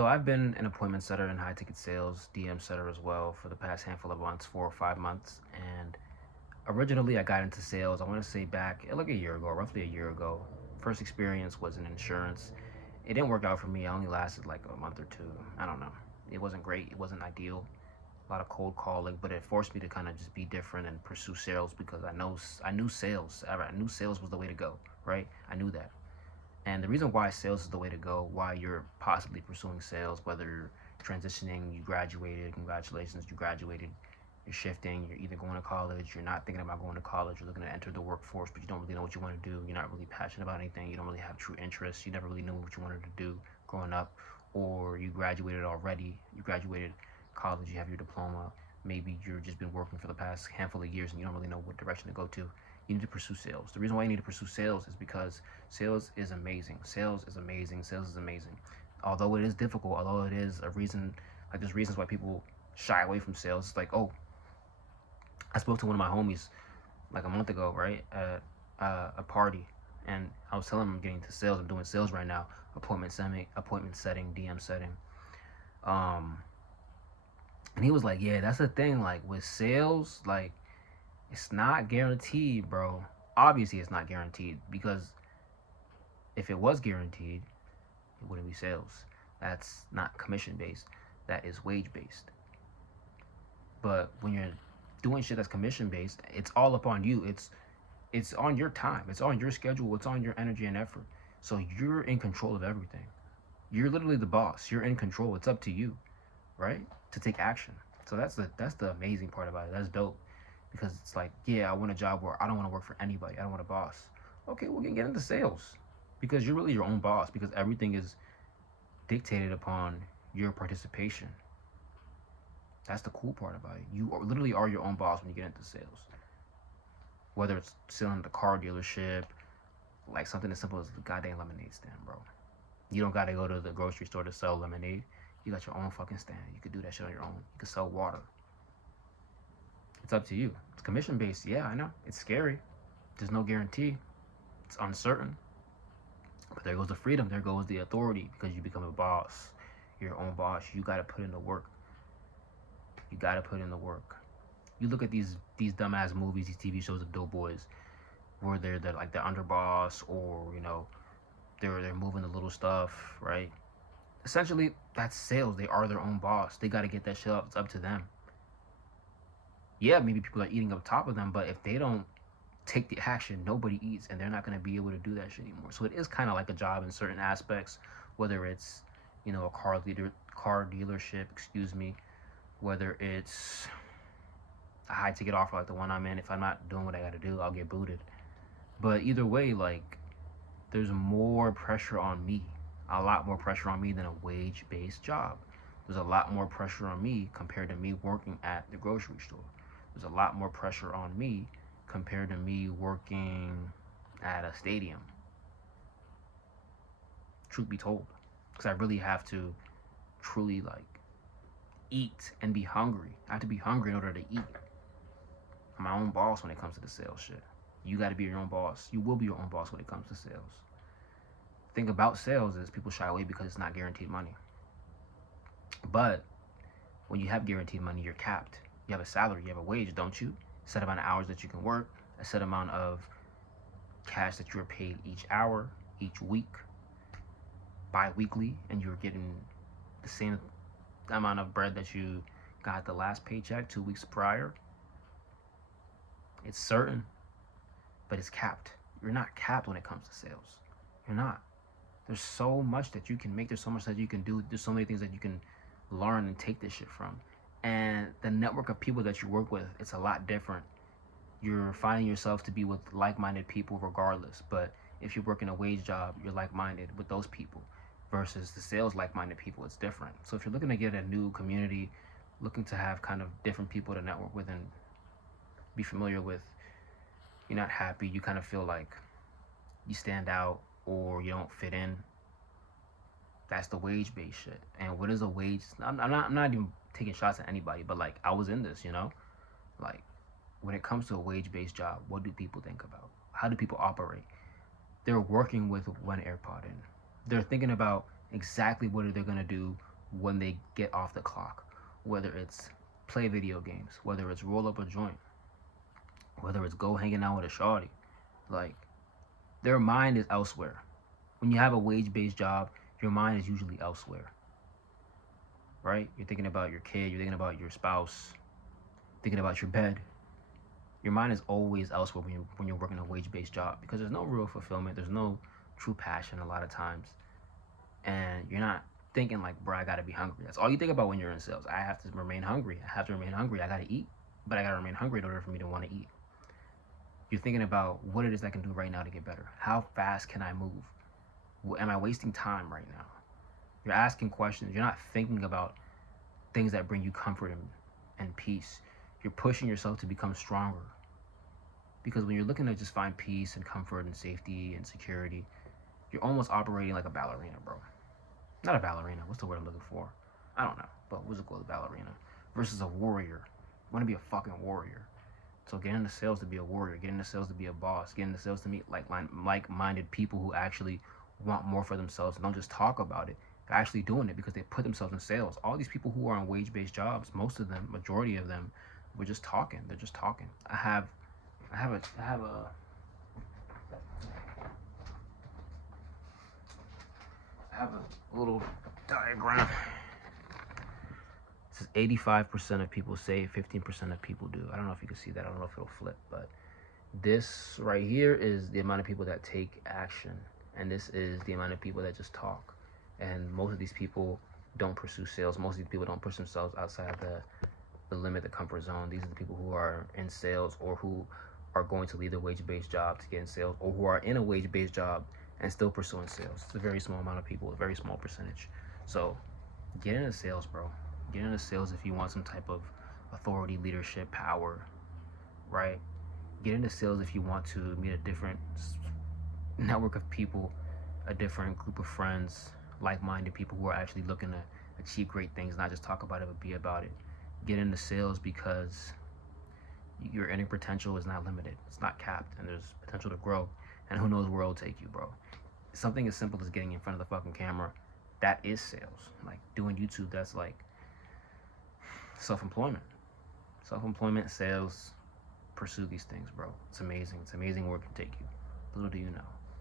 So I've been an appointment setter in high ticket sales, DM setter as well for the past handful of months, 4 or 5 months. And originally I got into sales, I want to say back like a year ago, roughly a year ago. First experience was in insurance. It didn't work out for me. I only lasted like a month or two. I don't know. It wasn't great. It wasn't ideal. A lot of cold calling, but it forced me to kind of just be different and pursue sales because I knew sales. I knew sales was the way to go, right? I knew that. And the reason why sales is the way to go, why you're possibly pursuing sales, whether you're transitioning, you graduated, congratulations, you graduated, you're shifting, you're either going to college, you're not thinking about going to college, you're looking to enter the workforce, but you don't really know what you want to do, you're not really passionate about anything, you don't really have true interests, you never really knew what you wanted to do growing up, or you graduated already, you graduated college, you have your diploma, maybe you've just been working for the past handful of years and you don't really know what direction to go to. You need to pursue sales. The reason why you need to pursue sales is because sales is amazing. Sales is amazing. Sales is amazing. Although it is difficult, although it is a reason, like there's reasons why people shy away from sales. It's like, oh, I spoke to one of my homies like a month ago, right, at a party, and I was telling him I'm getting into sales. I'm doing sales right now, appointment setting, DM setting. Um, and he was like, yeah, that's the thing. Like with sales, like it's not guaranteed, bro. Obviously, it's not guaranteed because if it was guaranteed, it wouldn't be sales. That's not commission based. That is wage based. But when you're doing shit that's commission based, it's all upon you. It's on your time. It's on your schedule. It's on your energy and effort. So you're in control of everything. You're literally the boss. You're in control. It's up to you, right? To take action. So that's the amazing part about it. That's dope. Because it's like, yeah, I want a job where I don't want to work for anybody. I don't want a boss. Okay, we can get into sales. Because you're really your own boss. Because everything is dictated upon your participation. That's the cool part about it. You literally are your own boss when you get into sales. Whether it's selling at a car dealership, like something as simple as the goddamn lemonade stand, bro. You don't gotta go to the grocery store to sell lemonade. You got your own fucking stand. You could do that shit on your own. You could sell water. It's up to you. It's commission based. Yeah, I know. It's scary. There's no guarantee. It's uncertain. But there goes the freedom. There goes the authority because you become a boss. You're your own boss. You gotta put in the work. You gotta put in the work. You look at these dumbass movies, these TV shows of doughboys, where they're like the underboss, or they're moving the little stuff, right? Essentially, that's sales. They are their own boss. They gotta get that shit up. It's up to them. Yeah, maybe people are eating up top of them, but if they don't take the action, nobody eats, and they're not going to be able to do that shit anymore. So it is kind of like a job in certain aspects, whether it's a car dealership, excuse me, whether it's a high ticket offer like the one I'm in. If I'm not doing what I got to do, I'll get booted. But either way, like there's more pressure on me, a lot more pressure on me than a wage based job. There's a lot more pressure on me compared to me working at the grocery store. There's a lot more pressure on me compared to me working at a stadium. Truth be told, because I really have to truly like eat and be hungry. I have to be hungry in order to eat. I'm my own boss when it comes to the sales shit. You got to be your own boss. You will be your own boss when it comes to sales. The thing about sales is people shy away because it's not guaranteed money. But when you have guaranteed money, you're capped. You have a salary, you have a wage, don't you? A set amount of hours that you can work, a set amount of cash that you're paid each hour, each week, bi-weekly, and you're getting the same amount of bread that you got the last paycheck 2 weeks prior. It's certain, but it's capped. You're not capped when it comes to sales. You're not. There's so much that you can make. There's so much that you can do. There's so many things that you can learn and take this shit from. And the network of people that you work with, it's a lot different. You're finding yourself to be with like-minded people regardless. But if you work in a wage job, you're like-minded with those people versus the sales like-minded people. It's different. So if you're looking to get a new community, looking to have kind of different people to network with and be familiar with, you're not happy, you kind of feel like you stand out or you don't fit in, that's the wage-based shit. And what is a wage? I'm not even taking shots at anybody, but like I was in this, like when it comes to a wage-based job, what do people think about? How do people operate? They're working with one AirPod in. They're thinking about exactly what they're gonna do when they get off the clock, whether it's play video games, whether it's roll up a joint, whether it's go hanging out with a shawty. Like, their mind is elsewhere. When you have a wage-based job, your mind is usually elsewhere, right? You're thinking about your kid, you're thinking about your spouse, thinking about your bed. Your mind is always elsewhere when you're working a wage-based job, because there's no real fulfillment, there's no true passion a lot of times, and you're not thinking like, bro, I gotta be hungry. That's all you think about when you're in sales. I have to remain hungry. I have to remain hungry. I gotta eat, but I gotta remain hungry in order for me to want to eat. You're thinking about what it is I can do right now to get better. How fast can I move? Am I wasting time right now? You're asking questions. You're not thinking about things that bring you comfort and peace. You're pushing yourself to become stronger. Because when you're looking to just find peace and comfort and safety and security, you're almost operating like a ballerina, bro. Not a ballerina. What's the word I'm looking for? I don't know. But what's it called? A ballerina. Versus a warrior. You want to be a fucking warrior. So get into sales to be a warrior. Get into sales to be a boss. Get into sales to meet like-minded people who actually want more for themselves and don't just talk about it. They're actually doing it because they put themselves in sales. All these people who are on wage-based jobs, most of them, majority of them, were just talking. They're just talking. I have a little diagram. It says 85% of people say, 15% of people do. I don't know if you can see that. I don't know if it'll flip, but this right here is the amount of people that take action, and this is the amount of people that just talk. And most of these people don't pursue sales. Most of these people don't push themselves outside the limit, the comfort zone. These are the people who are in sales or who are going to leave a wage-based job to get in sales, or who are in a wage-based job and still pursuing sales. It's a very small amount of people, a very small percentage. So get into sales, bro. Get into sales if you want some type of authority, leadership, power, right? Get into sales if you want to meet a different network of people, a different group of friends, like-minded people who are actually looking to achieve great things, not just talk about it, but be about it. Get into sales because your earning potential is not limited. It's not capped, and there's potential to grow. And who knows where it'll take you, bro. Something as simple as getting in front of the fucking camera, that is sales. Like doing YouTube, that's like self-employment. Self-employment, sales, pursue these things, bro. It's amazing. It's amazing where it can take you. Little do you know.